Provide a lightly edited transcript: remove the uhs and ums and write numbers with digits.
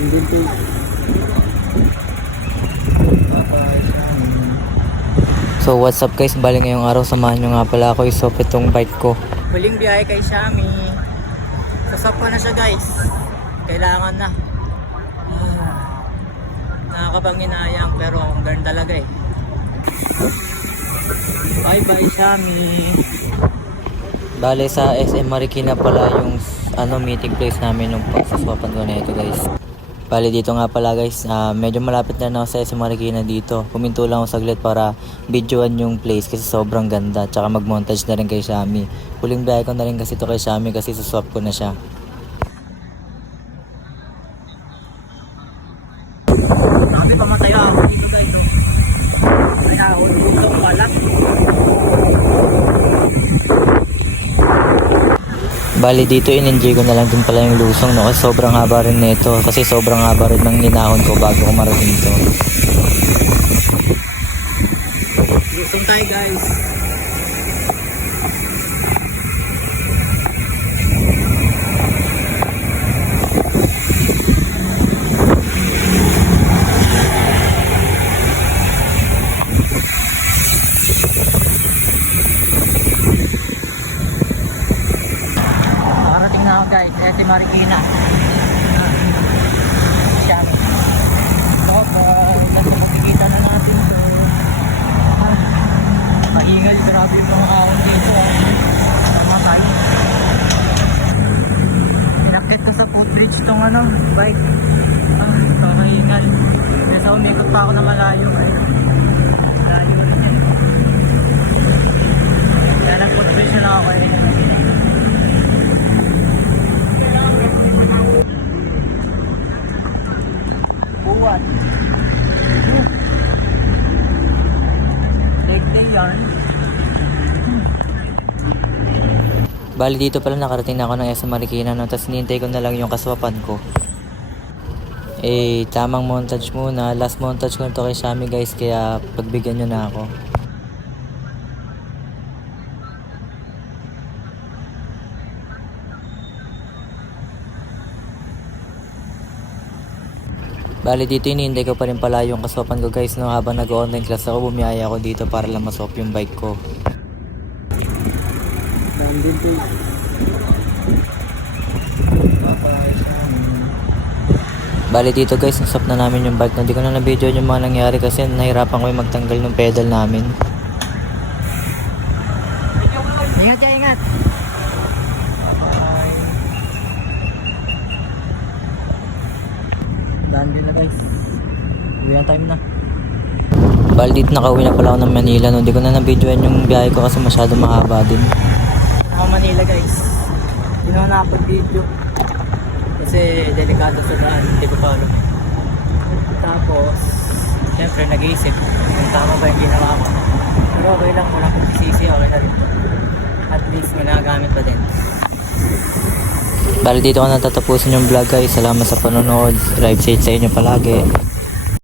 Nandito. So what's up guys, bali ngayong araw samahan nyo nga pala ako isop itong bike ko. Huling biyahe kay Xiaomi. Sasap ko na siya guys. Kailangan na. Nakakapanghinayang pero ang ganda talaga eh. Bye bye Xiaomi. Bali sa SM Marikina pala yung meeting place namin nung pagsaswapan ko na ito guys. Bali dito nga pala guys, medyo malapit na ako sa SM Marikina dito. Puminto lang ako saglit para videoan yung place kasi sobrang ganda. Tsaka mag-montage na rin kay Xiaomi. Huling biyahe ko na rin kasi ito kay Xiaomi kasi suswap ko na siya. Sabi pamatay ako dito guys. Kaya ako dito palat. Bali dito in-enjoy ko na lang din pala yung lusong no kasi sobrang haba rin nito kasi sobrang haba rin ng ninahon ko bago ko marating to. Lusong tayo guys. Nakarating na ako guys, SM Marikina. Xiaomi. So, basta makikita na natin to. Mahingal, grabe yung mga ahon dito. Matay. Pinakit ko sa footbridge tong bike. Kakahingal. Kaya sa umikot pa ako na malayo. Malayo rin yan. Kaya nag-footbridge na ako eh. Buwan. Leg yan. Bali dito pala nakarating na ako ng SM Marikina no, tapos hinihintay ko na lang yung kaswapan ko. Tamang montage muna. Last montage ko nito kay Xiaomi guys, kaya pagbigyan nyo na ako. Bali dito hinihintay ko pa rin pala yung kaswapan ko guys no, habang nag-online class ako bumiyaya ako dito para lang maswap yung bike ko. Nandito. Bali dito guys, naswap na namin yung bike. Hindi ko na na-video yung mga nangyari kasi nahirapan ko yung magtanggal ng pedal namin. Ingat ka, ingat. Daan din na guys. Uwian time na. Bali dito nakauwi na pala ako ng Manila no. Hindi ko na na-videoan yung biyahe ko kasi masyado mahaba din. Ako Manila guys. Hindi naman nakapag-video. Kasi delikado sa daan. Hindi ko pa alam. Tapos, siyempre nag-iisip kung tama ba yung ginawa ko. Pero okay lang, wala kong sisi. Okay na rin. At least may nagagamit pa din. Bali dito ko natatapusin yung vlog guys. Salamat sa panonood. Drive safe sa inyo palagi.